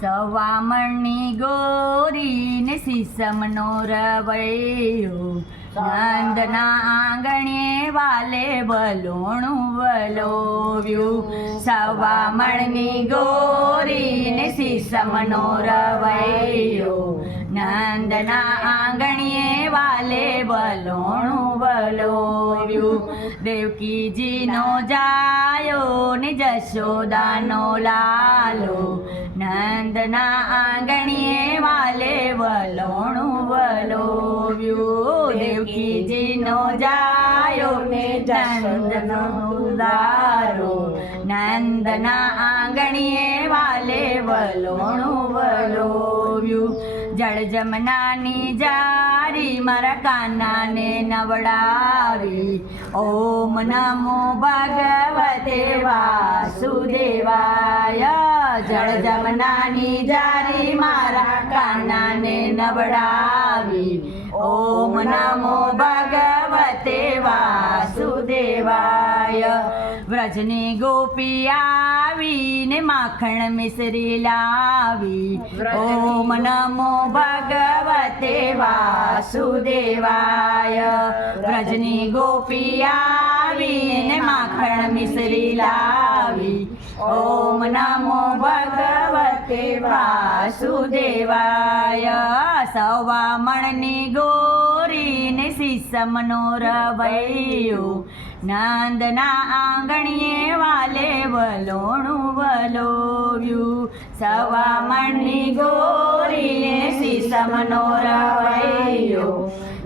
સવામણની ગોરીને સીસમનો રવૈયો નંદના આંગણે વાલે વલોણું વલોવ્યું. સવામણની ગોરીને સીસમનો રવૈયો નંદના આંગણે વાલે વલોણું વલોવ્યું. દેવકીજીનો જાયો ને જશોદાનો લાલો નંદના આંગણે વાલે વલોણું વલોવ્યું. દેવકીજીનો જાયો ને જશોદાનો લાલો નંદના આંગણે વાલે વલોણું વલોવ્યું. જળ જમનાની જારી મારા કાનાને નવડાવી. ઓમ નમો ભગવતે વાસુદેવાય. જળ જમનાની જારી મારા કાનાને નવડાવી. ઓમ નમો ભગવતે વાસુદેવાય. વ્રજની ગોપી આવીને માખણ મિશ્રી લાવી. ઓમ નમો ભગવતે વાસુદેવાય. વ્રજની ગોપી આવીને માખણ મિશ્રી લાવી. ઓમ નમો ભગવતે વાસુદેવાય. સવામણની ગોરીને સીસમનો રવૈયો નંદના આંગણે વાલે વલોણું વલોવ્યું. સવામણની ગોરીને સીસમનો રવૈયો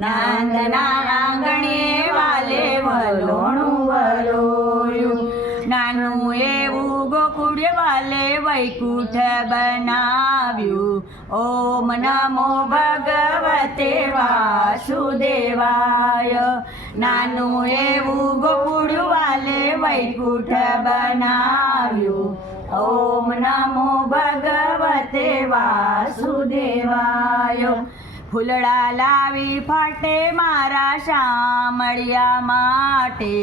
નંદના આંગણે વાલે વલોણું વલોવ્યું. નાનું એવું ગોકુળ વાલે વૈકુંઠ બનાવ્યું. ઓમ નમો ભગવતે વાસુદેવાય. નાનું એવું ગોકુળ વાલે વૈકુંઠ બનાવ્યું. ઓમ નમો ભગવતે વાસુદેવાય. ફૂલડા લાવી ફાટે મારા શામળિયા માટે.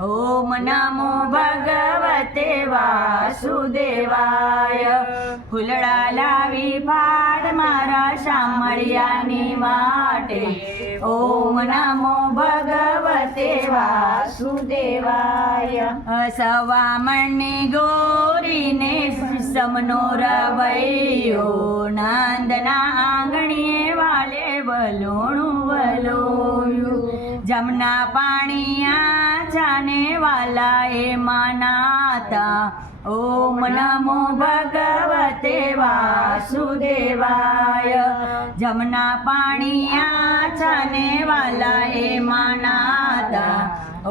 ઓમ નમો ભગવતે વાસુદેવાય. ફૂલડા લાવી ફાટ મારા શામળિયાની માટે. ઓમ નમો ભગવતે વાસુદેવાય. સવામણની ગોરીને સમનો રવૈયો નંદના આંગણે વાલે વલોણું વલોયું. જમના પાણી આછાને વાલા એમાં નાતા. ઓમ નમો ભગવતે વાસુદેવાય. જમના પાણી આછાને વાલા એમાં નાતા.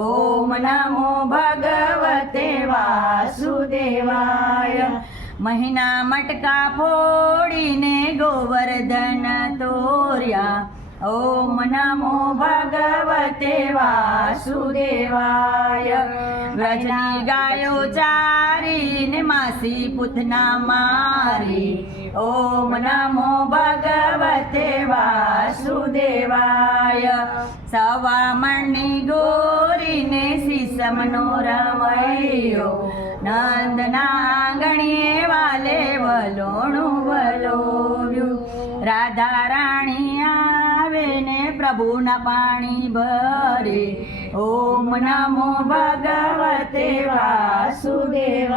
ઓમ નમો ભગવતે વાસુદેવાય. મહિના મટકા ફોડીને ગોવર્ધન તોર્યા. ઓમ નમો ભગવતે વાસુદેવાય. વ્રજની ગાયો ચારીને માસી પૂતના મારી. ઓમ નમો ભગવતે વાસુદેવાય. સવામણની ગોરીને સીસમનો રવૈયો નંદના આંગણે વાલે વલોણું વલોવ્યું. રાધા રાણી આવે ને પ્રભુના પાણી ભરે. ઓમ નમો ભગવતે વાસુદેવાય.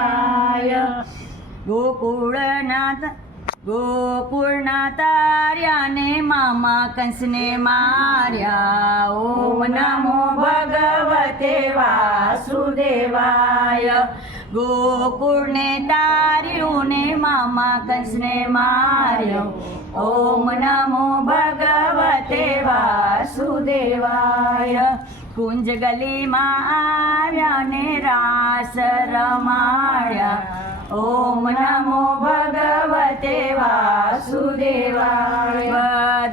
ગોકુળના તાર્યાને મામા કંસને માર્યા. ઓમ નમો ભગવતે વાસુદેવાય. ગોકુળને તાર્યું ને મામા કંસને માર્યો. ઓમ નમો ભગવતે વાસુદેવાય. કુંજ ગલીમાં આવ્યા ને રાસ રમાડ્યા. ઓમ નમો ભગવતે વાસુદેવાય.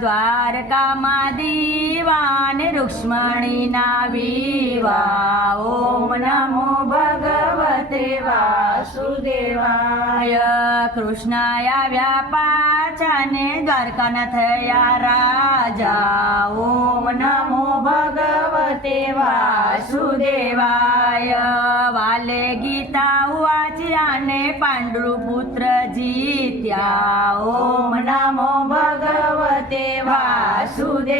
દ્વારકામાં દીવાન રૂક્ષ્મણીના વિવાહ. ઓમ નમો ભગવતે વાસુદેવાય. કૃષ્ણ આવ્યા પાછા ને દ્વારકાના થયા રાજા. ઓમ નમો ભગવતે વાસુદેવાય. વાલે ગીતા વાંચ્યા ને પાંડુ પુત્ર જીત્યા. ઓમ નમો ભગવતે વાસુદેવાય.